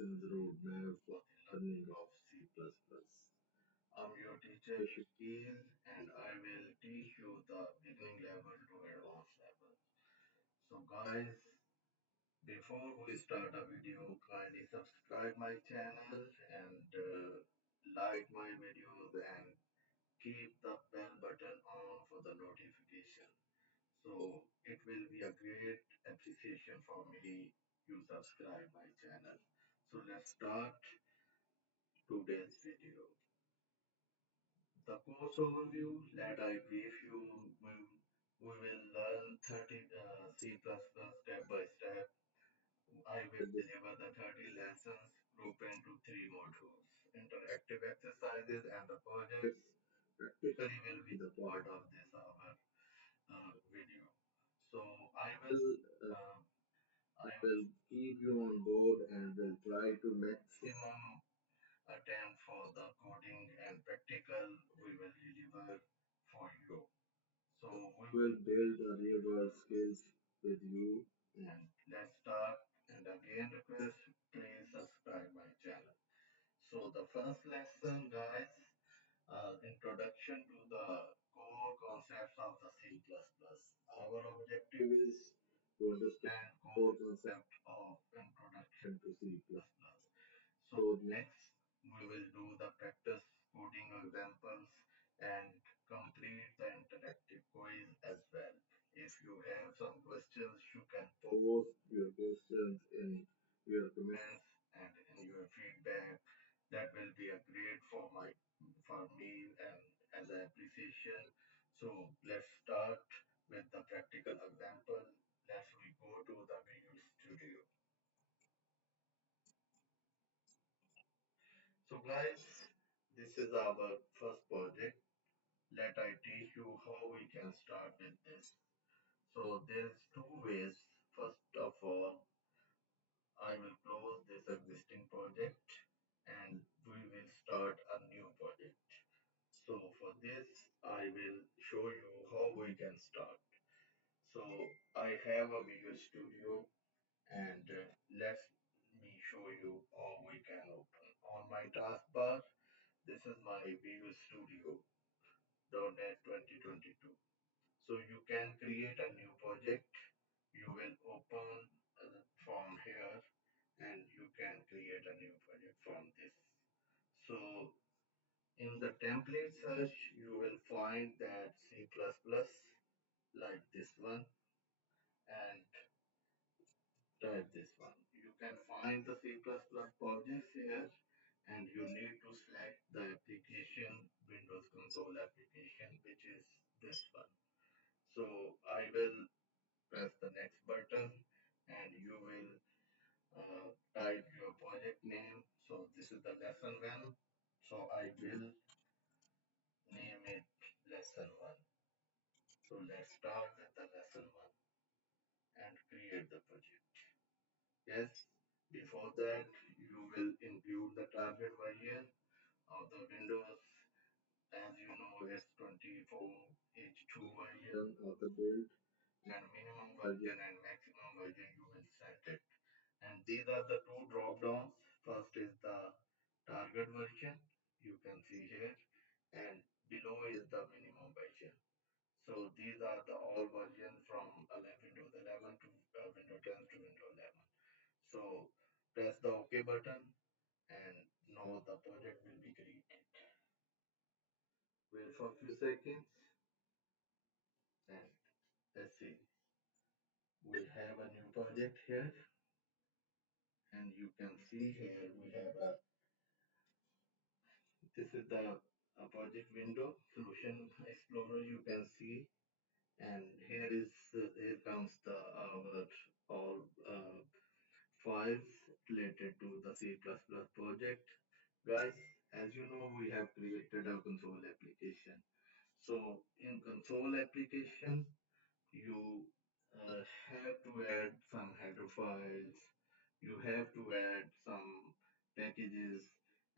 lessons roadmap for the learning of C++. I'm your teacher Shakil and I will teach you the beginning level to advanced level. So guys, before we start a video, kindly subscribe my channel and like my videos and keep the bell button on for the notification. So it will be a great appreciation for me you subscribe my channel. So let's start today's video. The course overview, let I brief you. We will learn 30 C++ step by step. I will deliver the 30 lessons grouped into three modules. Interactive exercises and the projects practically will be the part of this our video. So uh, I will keep you on board and will try to maximum attempt for the coding and practical we will deliver for you. So we will build the real world skills with you and let's start and again request please subscribe my channel. So the first lesson guys, introduction to the core concepts of the C++. Our objective is to understand core concept of introduction to C++. So next we will do the practice coding examples and complete the interactive quiz as well. If you have some questions, you can post your questions in your comments and in your feedback. That will be a great for me and as an appreciation. So let's start with the practical example. Let's we go to the Visual Studio. So guys, this is our first project. Let I teach you how we can start with this. So there's two ways. First of all, I will close this existing project and we will start a new project. So for this, I will show you how we can start. So I have a Visual Studio and let me show you how we can open. On my taskbar, this is my Visual Studio .NET 2022. So you can create a new project. You will open from here and you can create a new project from this. So in the template search, you will find that C++ like this one and type this one. You can find the C++ projects here and you need to select the application Windows Console application which is this one. So I will press the next button and you will type your project name. So this is the lesson 1. So I will name it lesson 1. So let's start with the lesson 1 and create the project. Yes, before that you will include the target version of the Windows. As you know, it's 24H2 version of the build and minimum version and maximum version you will set it. And these are the two drop downs. First is the target version, you can see here, and below is the minimum version. So these are the all versions from 11, Windows 11 to Windows 10 to Windows 11. So press the OK button and now the project will be created. Wait for a few seconds and let's see. We have a new project here and you can see here we have a this is the project window solution explorer you can see and here comes the our all files related to the C++ project. Guys, as you know, we have created a console application. So in console application, you have to add some header files, you have to add some packages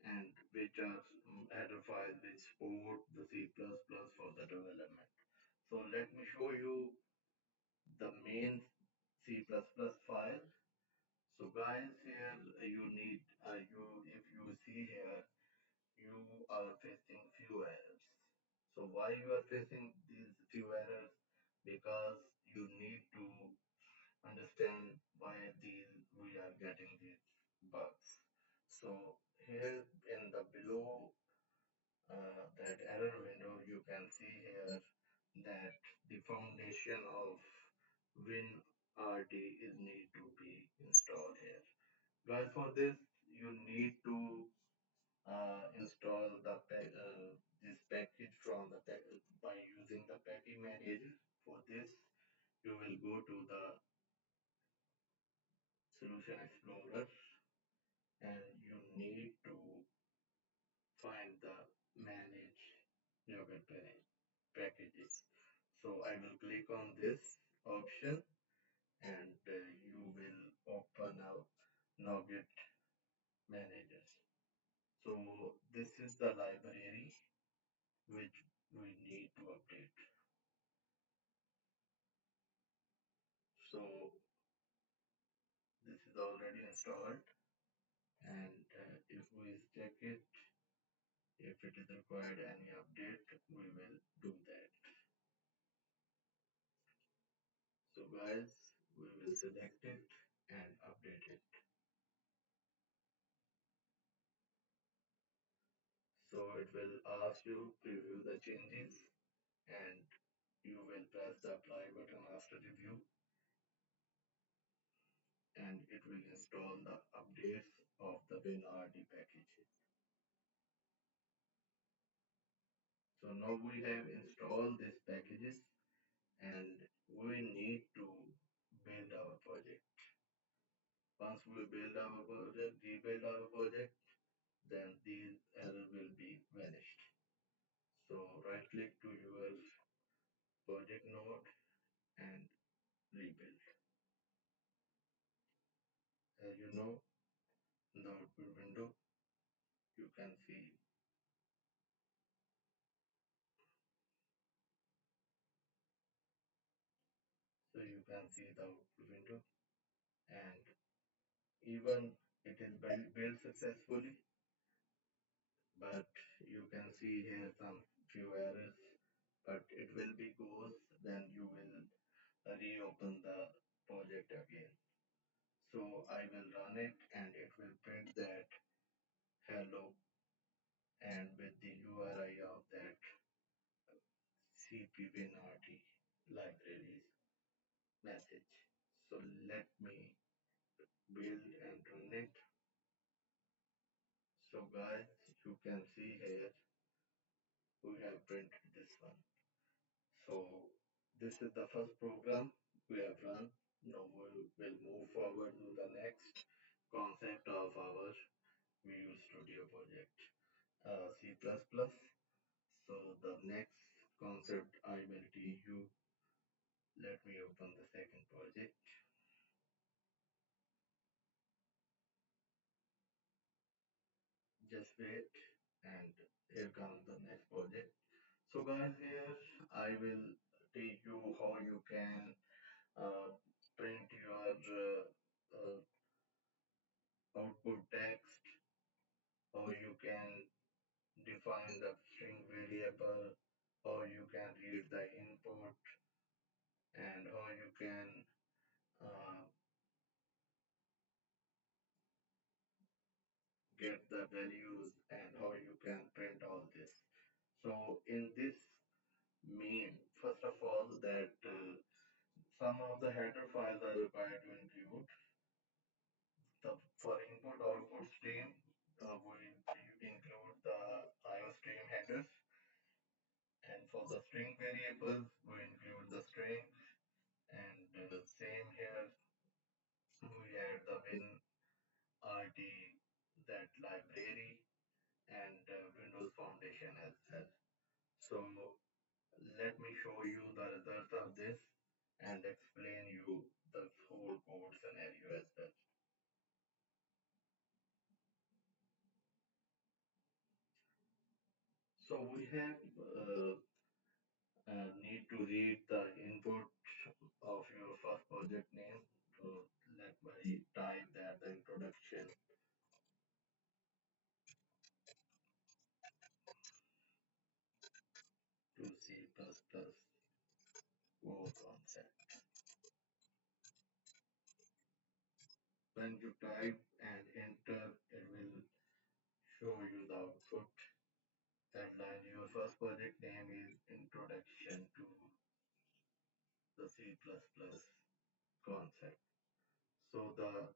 and which are header files which support the C++ for the development. So let me show you the main C++ file. So guys, here you need you if you see here, you are facing few errors. So why you are facing these few errors? Because you need to understand why these we are getting these bugs. So here in the below that error window, you can see here that the foundation of WinRT is need to be installed here. Guys, for this you need to install this package from the by using the package manager. For this, you will go to the Solution Explorer and you need to find the manage your web packages. So I will click on this option and you will open up Nougat Manager. So this is the library which we need to update. So this is already installed and if we check it, if it is required any update, we will do that. So guys, we will select it and update it. So it will ask you preview the changes and you will press the apply button after review and it will install the updates of the WinRT packages. So now we have installed these packages and we need to build our project. Once we build our project, rebuild our project, then these error will be vanished. So right click to your project node and rebuild. As you know, in the output window, you can see, so you can see the output window and even it is built successfully, but you can see here some few errors, but it will be goes, then you will reopen the project again. So I will run it and it will print that hello and with the URI of that CPWinRT libraries message. So let me build and run it. So guys, you can see here we have printed this one. So this is the first program we have run. Now we will move forward to the next concept of our Visual Studio project, C++. So the next concept I will teach you. Let me open the second project. Just wait, and here comes the next project. So guys, here I will teach you how you can print your output text, how you can define the string variable, how you can read the input, and how you can uh, get the values and how you can print all this. So in this mean, first of all, that some of the header files are required to include. For input output stream, we include the IO stream headers, and for the string variables, we include the string, and same here, we add the WinRT that library and Windows Foundation as well. So let me show you the results of this and explain you the whole code scenario as well. So we have need to read the input of your first project name. So let me type that the introduction to C++ core concept. When you type and enter, it will show you the output. Headline, your first project name is Introduction to the C++ concept. So the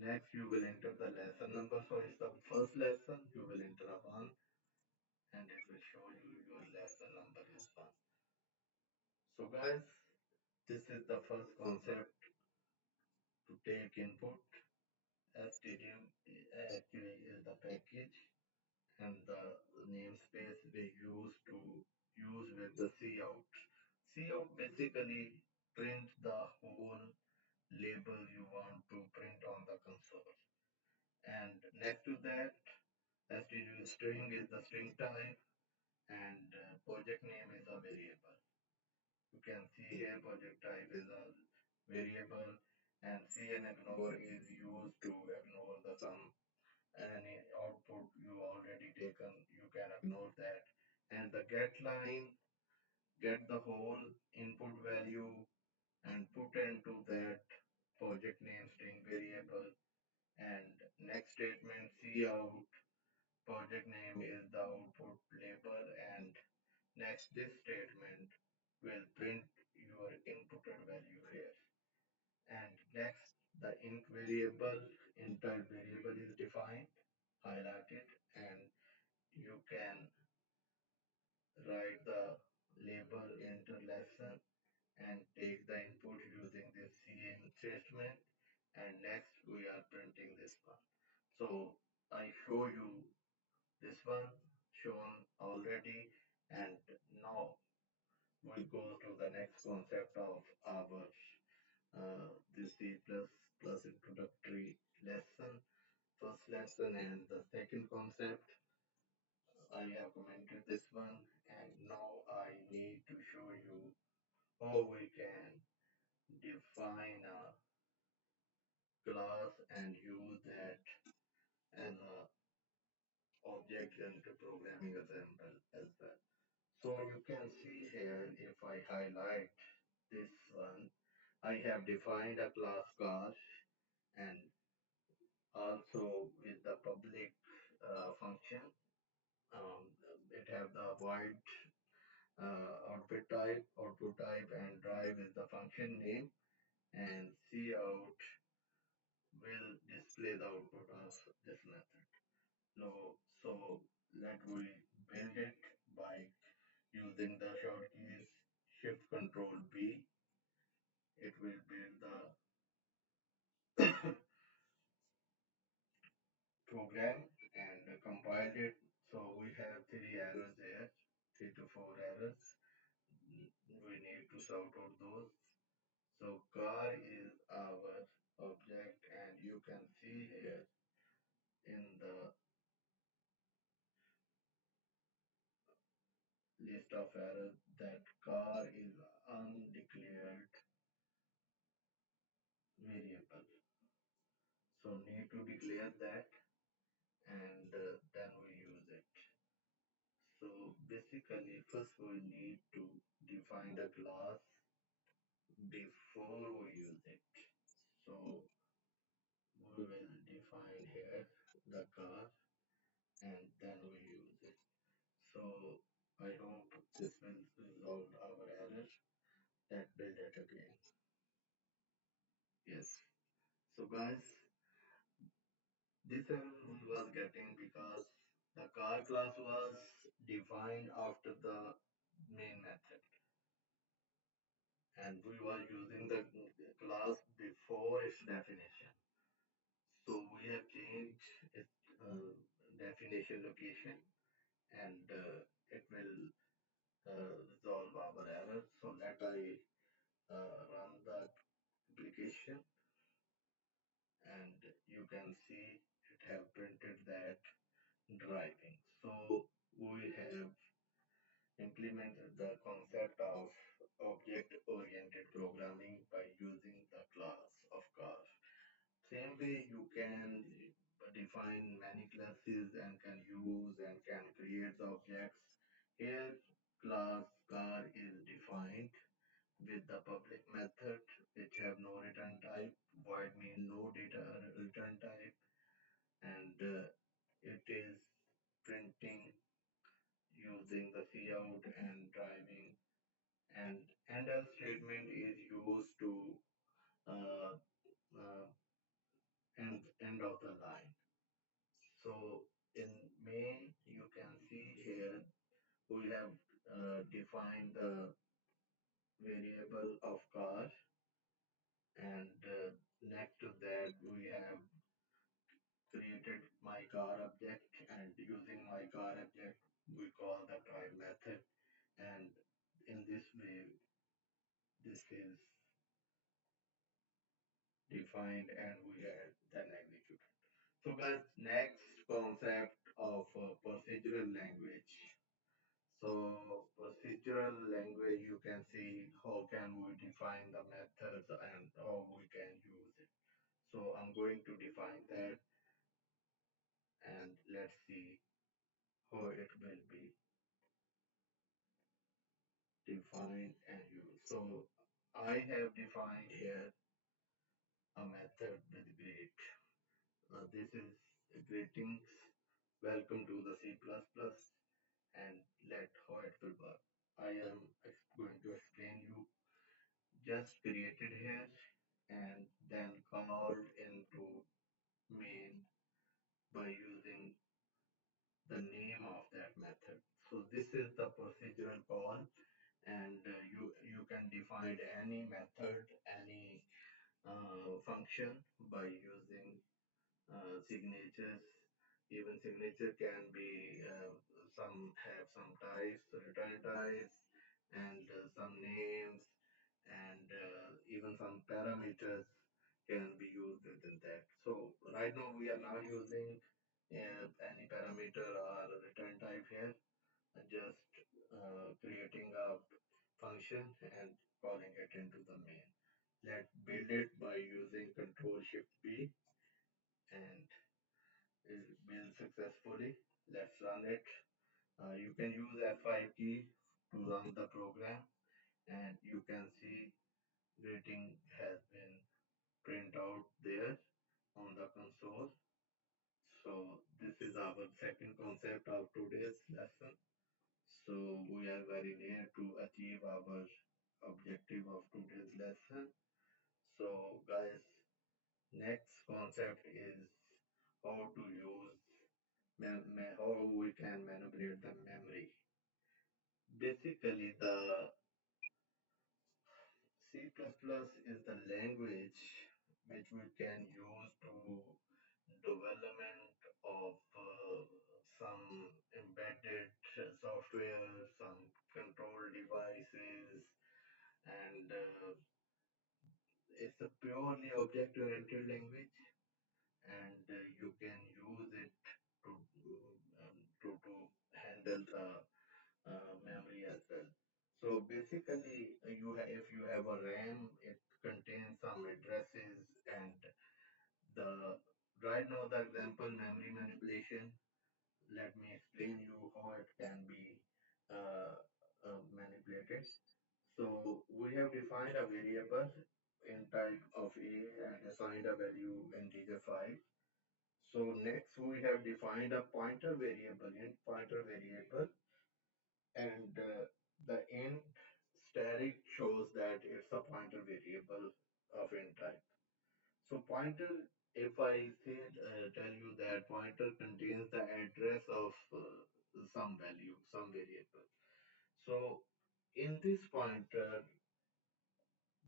next you will enter the lesson number. So it's the first lesson. You will enter a one, and it will show you your lesson number is one. So guys, this is the first concept to take input. Stdium actually is the package and the namespace we use with the cout. Cout basically print the whole label you want to print on the console. And next to that, std string is the string type, and project name is a variable. You can see here project type is a variable, and cnignore is used to ignore the sum. Any output you already taken, you can ignore that. And the get line, get the whole input value and put into that project name string variable. And next statement, cout, project name is the output label, and next this statement will print your inputted value here. And next the inc variable, int type variable is defined, highlighted, and you can write the label enter lesson and take the input using this cin statement, and next we are printing this one. So I show you this one shown already, and now we go to the next concept of our this C++ introductory lesson, first lesson, and the second concept. I have commented this one, and now I need to show you how we can define a class and use that as a object into programming example as well. So you can see here, if I highlight this one, I have defined a class car, and also with the public function. Um, it have the void output type, and drive is the function name, and cout will display the output of this method. So let we build it by using the shortkeys Shift Control B. It will build the program and compile it. So we have three errors there, 3 to 4 errors. We need to sort out those. So car is our object, and you can see here in the list of errors that car is undeclared variable. So need to declare that, and then we use it. So basically first we need to define the class before we use it. So we will define here the car, and then we use it. So I hope this will resolve our error. Let's build it again. Yes. So guys, this error we was getting because the car class was defined after the main method, and we were using the class before its definition. So we have changed its definition location, and it will resolve our error. So let I run the application, and you can see it have printed that driving. So we have implemented the concept of object-oriented programming by using the class of car. same way, you can define many classes and can use and can create the objects. Here, class car is defined with the public method which have no return type. Void means no data return type, and it is printing using the cout and driving. And else statement is used to uh, uh, end of the line. So in main, you can see here we have defined the variable of car, and next to that we have created my car object, and using my car object we call the drive method, and in this way this is defined and we are then executed. So guys, next concept of procedural language. So procedural language, you can see how can we define the methods and how we can use it. So I'm going to define that, and let's see how it will be defined and used. So I have defined here a method with greet. This is greetings. Welcome to the C++, and let how it will work. I am going to explain you. Just created here and then called into main by using the name of that method. So this is the procedural call, and you can define any method, any function by using signatures. Even signature can be some have some types, return types, and some names, and even some parameters can be used within that. So right now we are not using any parameter or return type here, just creating a function and calling it into the main. Let's build it by using Control Shift B, and is built successfully. Let's run it. You can use F5 key to run the program, and you can see greeting has been print out there on the console. So this is our second concept of today's lesson. So we are very near to achieve our objective of today's lesson. So guys, next concept is how to use how we can manipulate the memory. Basically, the C++ is the language which we can use to development of some embedded software, some control devices, and it's a purely object-oriented language, and you can use it to handle the memory as well. So basically, if you have a RAM, it contains some addresses, and the right now the example memory manipulation. Let me explain you how it can be manipulated. So we have defined a variable in type of A and assigned a value integer 5. So next we have defined a pointer variable, int pointer variable, and the int static shows that it's a pointer variable of int type. So pointer, if I say, tell you that pointer contains the address of some value, some variable. So in this pointer,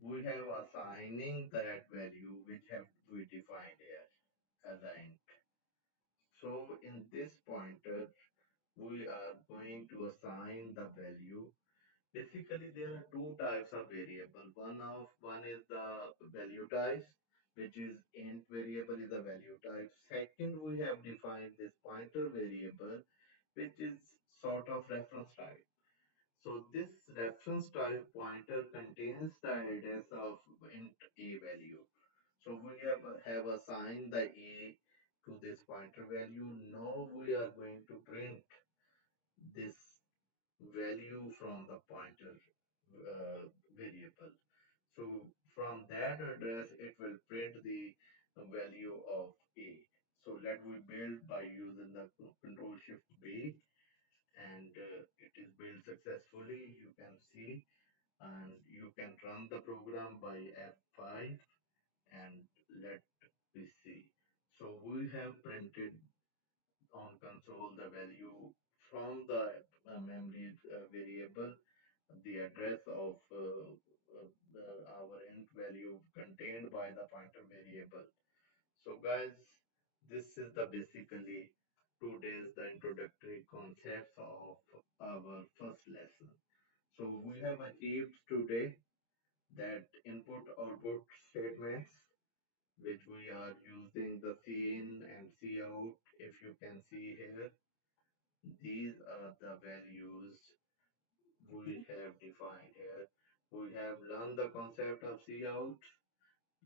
we have assigning that value which have we defined here as an int. So in this pointer, we are going to assign the value. Basically, there are two types of variable. One is the value types, which is int variable is the value type. Second, we have defined this pointer variable, which is sort of reference type. So this reference type pointer contains the address of int a value. So we have assigned the A to this pointer value. Now we are going to print this value from the pointer variable. So from that address, it will print the value of A. So let we build by using the Control Shift B, and it is built successfully. You can see, and you can run the program by F5, and let me see. So we have printed on console the value from the memory variable, the address of our int value contained by the pointer variable. So guys, this is the basically today's the introductory concepts of our first lesson. So we have achieved today that input output statements which we are using the cin and cout. If you can see here, these are the values we have defined here. We have learned the concept of cout,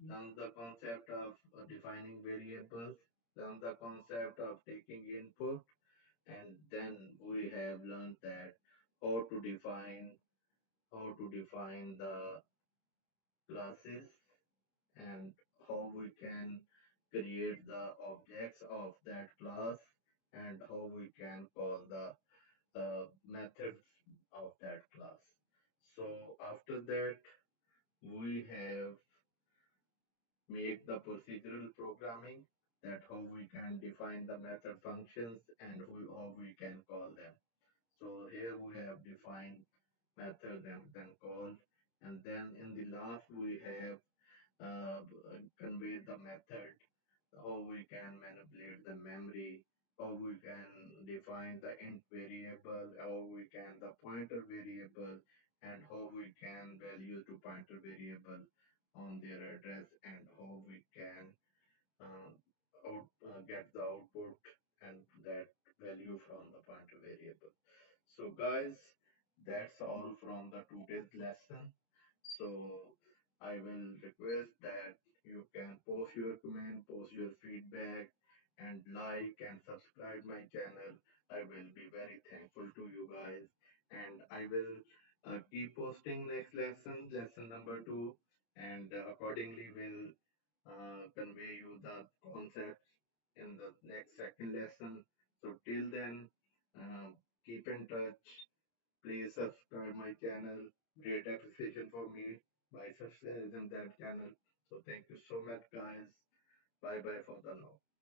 learned the concept of defining variables, learned the concept of taking input, and then we have learned that how to define the classes, and how we can create the objects of that class, and how we can call the methods of that class. So after that, we have make the procedural programming, that how we can define the method functions and how we can call them. So here we have defined method and then called, and then in the last we have convey the method, how we can manipulate the memory, how we can define the int variable, how we can the pointer variable, and how we can value to pointer variable on their address, and how we can uh, get the output and that value from the pointer variable. So guys, that's all from the today's lesson. So I will request that you can post your comment, post your feedback, and like and subscribe my channel. I will be very thankful to you guys, and I will keep posting next lesson, lesson number 2, and accordingly will convey you the concepts in the next second lesson. So till then, uh, keep in touch. Please subscribe my channel. Great appreciation for me by subscribing that channel. So thank you so much, guys. Bye bye for the now.